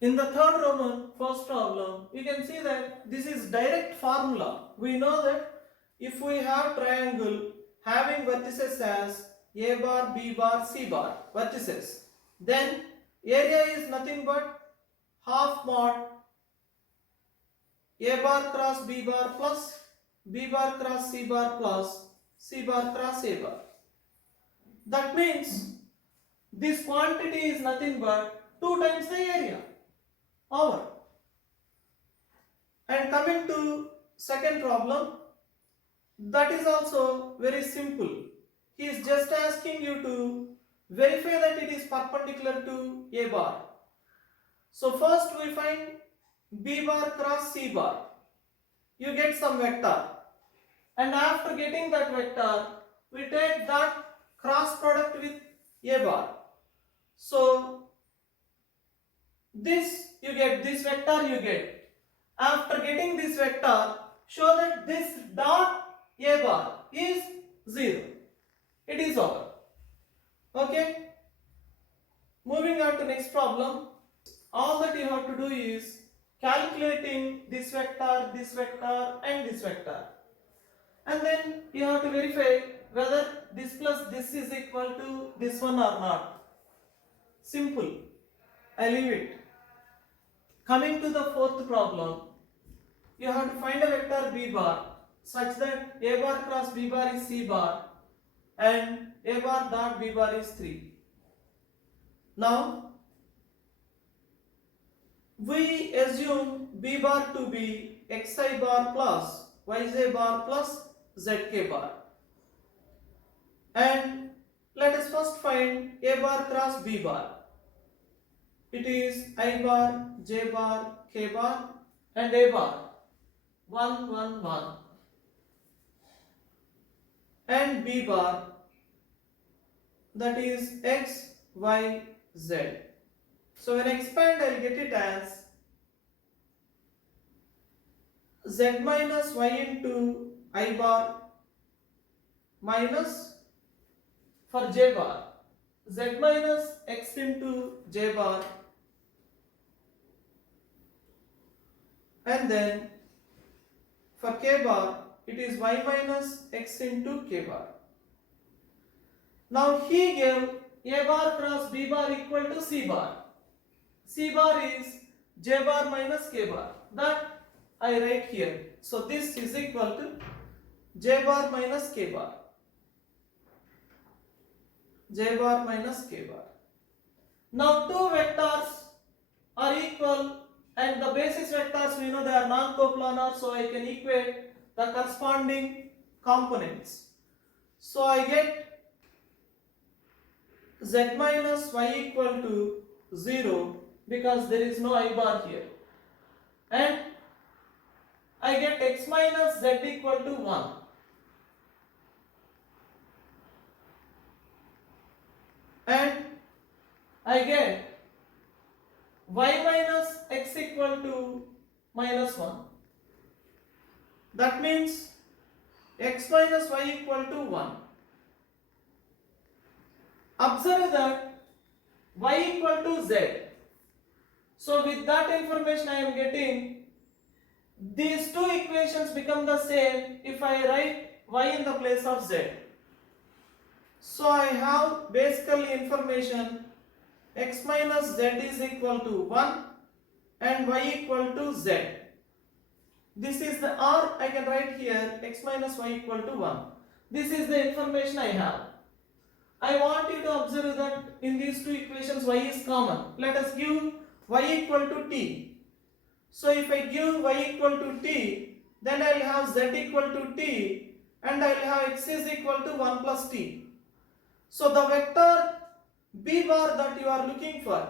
In the third Roman first problem, you can see that this is direct formula. We know that if we have triangle having vertices as A bar, B bar, C bar vertices, then area is nothing but half mod A bar cross B bar plus B bar cross C bar plus C bar cross A bar. That means this quantity is nothing but 2 times the area over. And coming to second problem, that is also very simple. He is just asking you to verify that it is perpendicular to A bar. So first we find B bar cross C bar. You get some vector. And after getting that vector, we take that cross product with A bar. So this you get, this vector you get. After getting this vector, show that this dot A bar is 0. It is over. Okay. Moving on to next problem. All that you have to do is calculating this vector and this vector. And then you have to verify whether this plus this is equal to this one or not. Simple. I leave it. Coming to the fourth problem, you have to find a vector B bar such that A bar cross B bar is C bar and A bar dot B bar is 3. Now, we assume B bar to be Xi bar plus Yj bar plus Zk bar. And let us first find A bar cross B bar. It is I bar, J bar, K bar and A bar 1 1 1 and B bar, that is X Y Z. So when I expand, I will get it as Z minus Y into I bar minus, for J bar, Z minus X into J bar, and then for K bar it is Y minus X into K bar. Now he gave A bar cross B bar equal to C bar. C bar is J bar minus K bar. That I write here. So this is equal to J bar minus K bar. J bar minus K bar. Now two vectors are equal and the basis vectors we know they are non-coplanar, so I can equate the corresponding components. So I get Z minus Y equal to 0 because there is no I bar here, and I get X minus Z equal to 1. And I get Y minus X equal to minus 1. That means X minus Y equal to 1. Observe that Y equal to Z. So with that information I am getting, these two equations become the same if I write Y in the place of Z. So I have basically information X minus Z is equal to 1 and Y equal to Z. This is the, or I can write here X minus Y equal to 1. This is the information I have. I want you to observe that in these two equations Y is common. Let us give Y equal to T. So if I give Y equal to T, then I will have Z equal to T and I will have X is equal to 1 plus T. So the vector B bar that you are looking for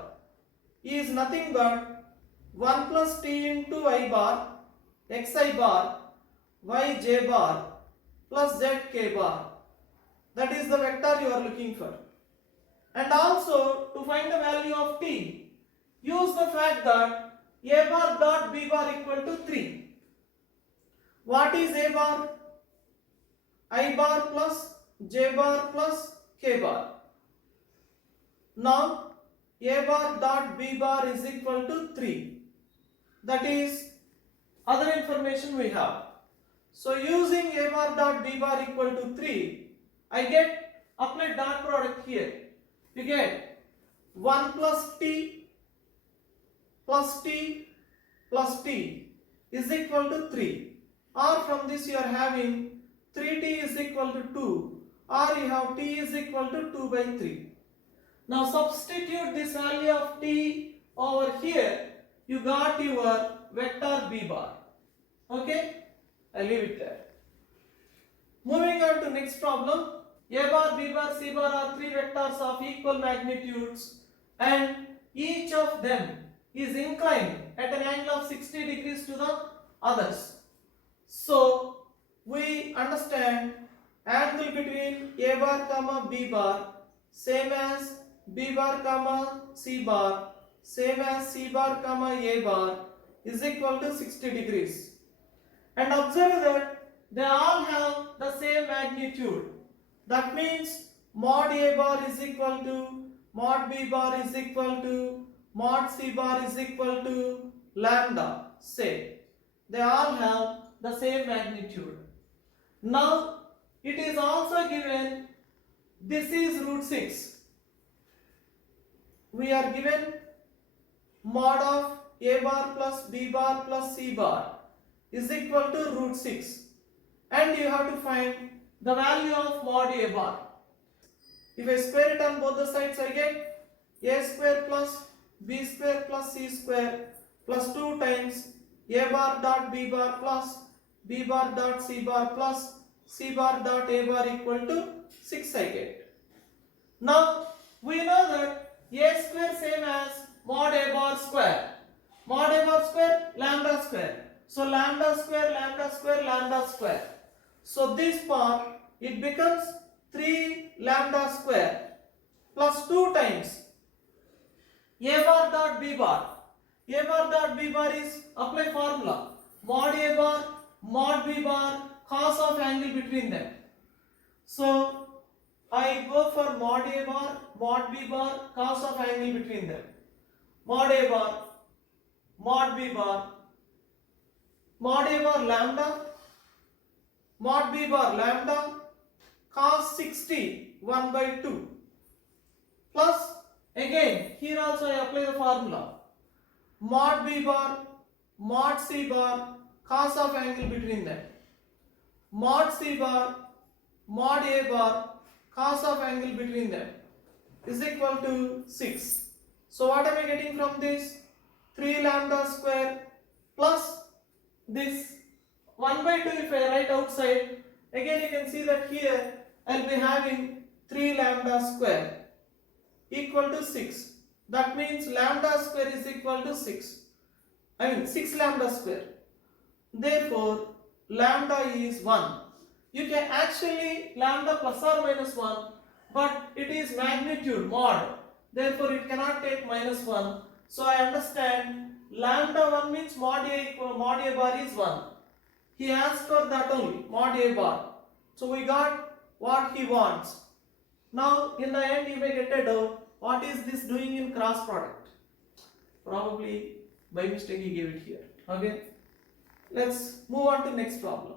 is nothing but 1 plus T into I bar, Xi bar, Yj bar plus Zk bar. That is the vector you are looking for. And also to find the value of T, use the fact that A bar dot B bar equal to 3. What is A bar? I bar plus J bar plus K bar. Now a bar dot b bar is equal to 3. That is other information we have. So using a bar dot b bar equal to 3, I get apply dot product here. You get 1 plus t plus t plus t is equal to 3. Or from this you are having 3t is equal to 2, or you have t is equal to 2 by 3. Now substitute this value of t over here, you got your vector b bar. Okay, I leave it there. Moving on to next problem. A bar, b bar, c bar are three vectors of equal magnitudes and each of them is inclined at an angle of 60 degrees to the others. So we understand angle between a bar comma b bar same as b bar comma c bar same as c bar comma a bar is equal to 60 degrees. And observe that they all have the same magnitude. That means mod a bar is equal to mod b bar is equal to mod c bar is equal to lambda. Say they all have the same magnitude. Now it is also given this is root 6. We are given mod of a bar plus b bar plus c bar is equal to root 6, and you have to find the value of mod a bar. If I square it on both the sides, I get a square plus b square plus c square plus 2 times a bar dot b bar plus b bar dot c bar plus c bar dot a bar equal to 6 I get. Now we know that a square same as mod a bar square. Mod a bar square lambda square. So lambda square lambda square lambda square. So this part it becomes 3 lambda square plus 2 times a bar dot b bar. A bar dot b bar is apply formula mod a bar mod b bar cos of angle between them. So I go for mod a bar mod b bar cos of angle between them. Mod a bar mod b bar lambda mod b bar lambda cos 60 1 by 2 plus again here also I apply the formula mod b bar mod c bar cos of angle between them mod c bar mod a bar cos of angle between them is equal to 6. So what am I getting from this? 3 lambda square plus this 1 by 2 if I write outside, again you can see that here I will be having 3 lambda square equal to 6. That means lambda square is equal to 6. 6 lambda square. Therefore lambda is 1. You can actually lambda plus or minus 1, but it is magnitude mod. Therefore it cannot take minus 1. So I understand lambda 1 means mod a bar is 1. He asked for that only, mod a bar. So we got what he wants. Now in the end you may get a doubt, what is this doing in cross product? Probably by mistake he gave it here. Okay. Let's move on to next problem.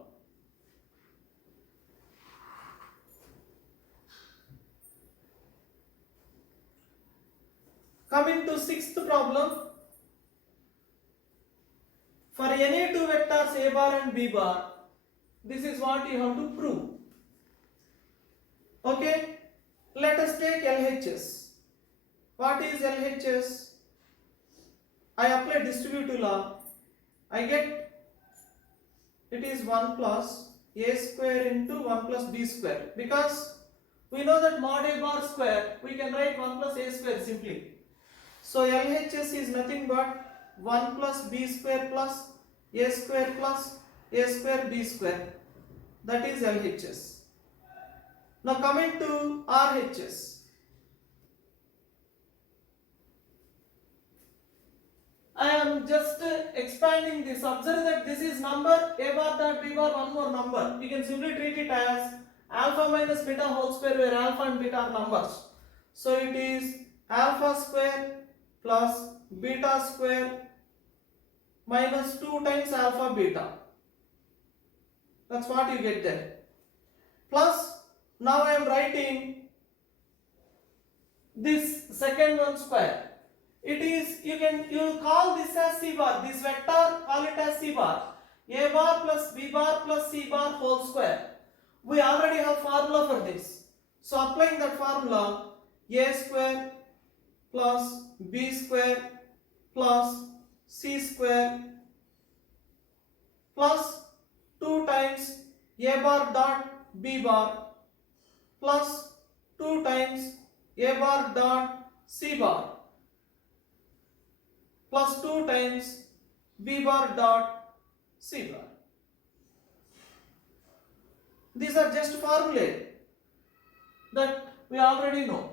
Coming to sixth problem. For any two vectors a bar and b bar, this is what you have to prove. Okay, let us take LHS. What is LHS? I apply distributive law. I get it is 1 plus a square into 1 plus b square, because we know that mod a bar square we can write 1 plus a square simply. So LHS is nothing but 1 plus b square plus a square plus a square b square. That is LHS. Now coming to RHS. I am just expanding this. Observe that this is number a bar dot b bar, one more number. You can simply treat it as alpha minus beta whole square, where alpha and beta are numbers. So it is alpha square plus beta square minus 2 times alpha beta. That's what you get there. Plus, now I am writing this second one square. It is, you call this as C bar. This vector, call it as C bar. A bar plus B bar plus C bar whole square. We already have formula for this. So applying that formula, A square plus B square plus C square plus 2 times A bar dot B bar plus 2 times A bar dot C bar plus 2 times B bar dot C bar. These are just formulae that we already know.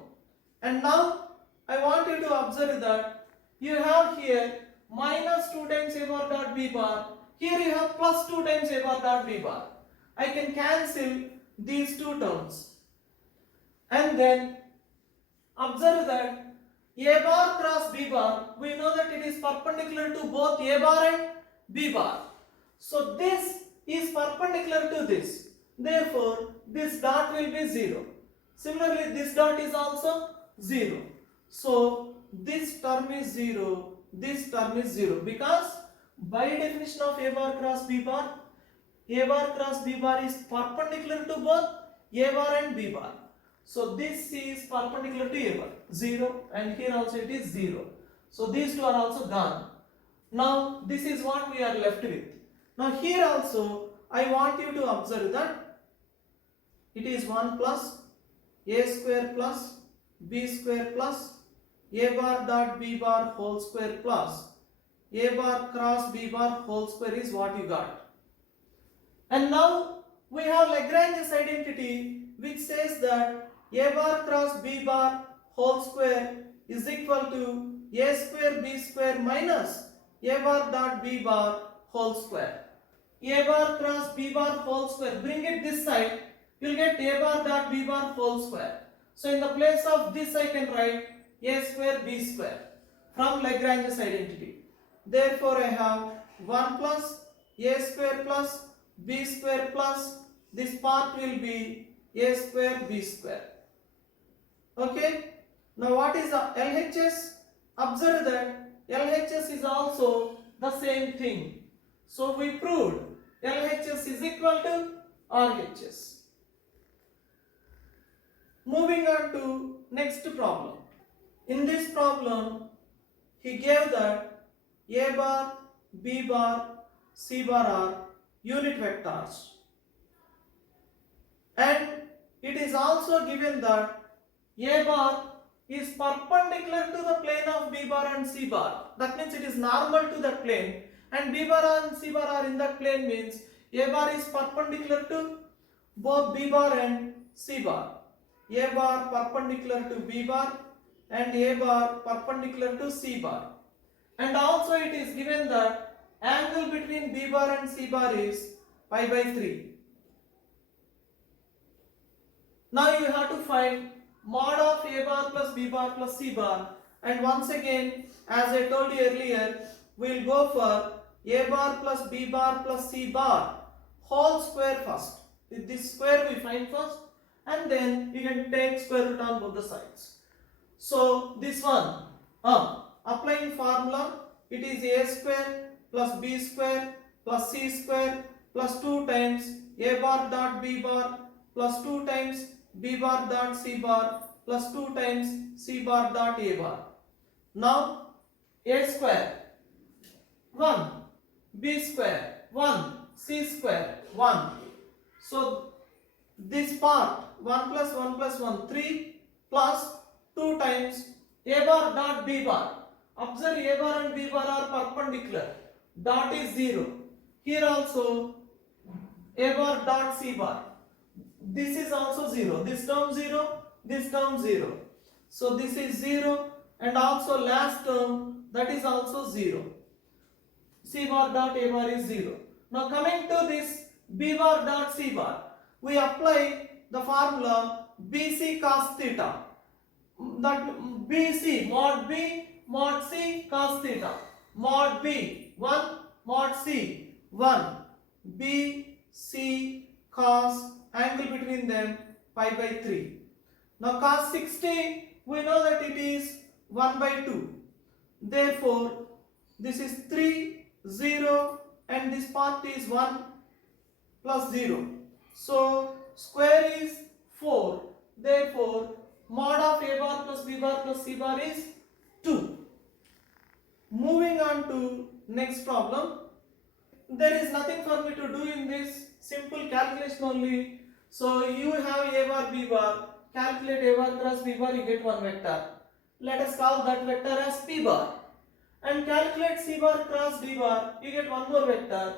And now I want you to observe that you have here minus 2 times A bar dot B bar. Here you have plus 2 times A bar dot B bar. I can cancel these two terms. And then observe that A bar cross B bar, we know that it is perpendicular to both A bar and B bar. So this is perpendicular to this. Therefore, this dot will be 0. Similarly, this dot is also 0. So this term is 0, this term is 0, because by definition of A bar cross B bar cross B bar is perpendicular to both A bar and B bar. So this is perpendicular to A bar, 0, and here also it is 0. So these two are also gone. Now this is what we are left with. Now here also I want you to observe that it is 1 plus A square plus B square plus A bar dot B bar whole square plus A bar cross B bar whole square is what you got. And now we have Lagrange's identity, which says that A bar cross B bar whole square is equal to A square B square minus A bar dot B bar whole square. A bar cross B bar whole square, bring it this side, you will get A bar dot B bar whole square. So in the place of this I can write A square B square from Lagrange's identity. Therefore I have 1 plus A square plus B square plus this part will be A square B square. Okay. Now what is the LHS? Observe that LHS is also the same thing. So we proved LHS is equal to RHS. Moving on to next problem. In this problem, he gave that A bar, B bar, C bar are unit vectors. And it is also given that A bar is perpendicular to the plane of B bar and C bar. That means it is normal to that plane. And B bar and C bar are in that plane means A bar is perpendicular to both B bar and C bar. A bar perpendicular to B bar and A bar perpendicular to C bar. And also it is given that angle between B bar and C bar is pi by 3. Now you have to find mod of A bar plus B bar plus C bar, and once again, as I told you earlier, we will go for A bar plus B bar plus C bar whole square first. With this square we find first, and then you can take square root on both the sides. So this one, applying formula, it is A square plus B square plus C square plus 2 times A bar dot B bar plus 2 times B bar dot C bar plus 2 times C bar dot A bar. Now A square 1, B square 1, C square 1. So this part 1 plus 1 plus 1 3 plus 2 times A bar dot B bar. Observe A bar and B bar are perpendicular. Dot is 0. Here also A bar dot C bar. This is also 0. This term 0. This term 0. So this is 0, and also last term, that is also 0. C bar dot A bar is 0. Now coming to this B bar dot C bar, we apply the formula BC cos theta. That BC, mod B, mod C, cos theta. Mod B, 1, mod C, 1. B, C, cos, angle between them, pi by 3. Now cos 60, we know that it is 1 by 2. Therefore, this is 3, 0, and this part is 1 plus 0. So, square is 4. Therefore, mod of A bar plus B bar plus C bar is 2. Moving on to next problem. There is nothing for me to do in this, simple calculation only. So, you have A bar B bar, calculate A bar cross B bar, you get one vector. Let us call that vector as P bar. And calculate C bar cross D bar, you get one more vector,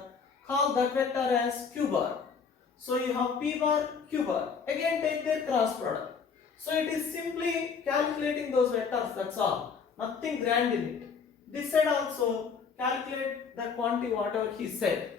call that vector as Q bar. So you have P bar, Q bar. Again take their cross product. So it is simply calculating those vectors, that's all. Nothing grand in it. This side also calculate that quantity whatever he said.